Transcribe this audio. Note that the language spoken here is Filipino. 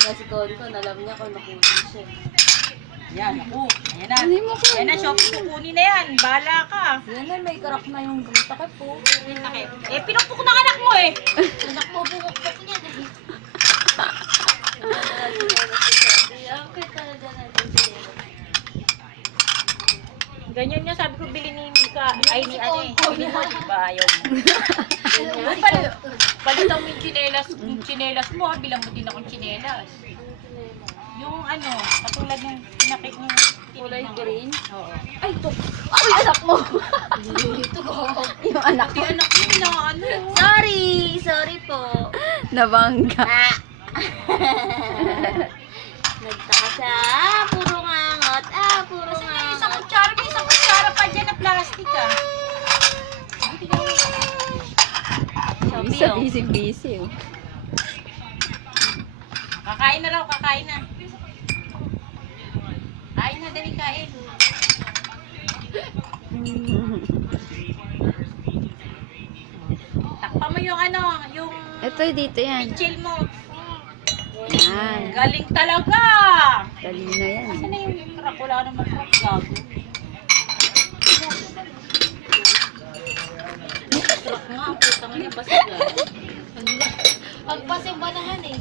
na si Konkon, alam niya kung nakunin siya. Yan, ako. Ayan na. Hindi mo ko. Ayan na, Shopee, kukunin na yan. Bahala ka. Yan na, may karak na yung takip po. Eh, pinukpok ng anak mo eh. Anak mo, bumukpok niya. Okay talaga natin sila. Ganyan nga, sabi ko, bilhin ni Mika. Ay, ni ano eh. Bilhin mo, di ba? Ayaw mo. Palitan mo yung tsinelas mo, ha? Bilang mo din akong tsinelas. Yung ano, katulad ng pinakit ng Kulay green. Oo. Ay, ito. Ay, anak mo. Ito ko. Yung anak Pati anak mo na ano. Sorry po. Nabangga. Nagtaka siya. Puro ngangot. Puro May isang kutsara pa dyan na plastic ah. Isa busy. Kakain na raw, kakain na. Kain na, dali kain. Takpa mo yung ano, yung Ito, dito yan. chill mo. Yan. Galing talaga! Dali na yan. Saan na yung truck? Wala ka naman truck, gago. Truck nga, putang niya, basag ah. Pagpasin ba naman eh?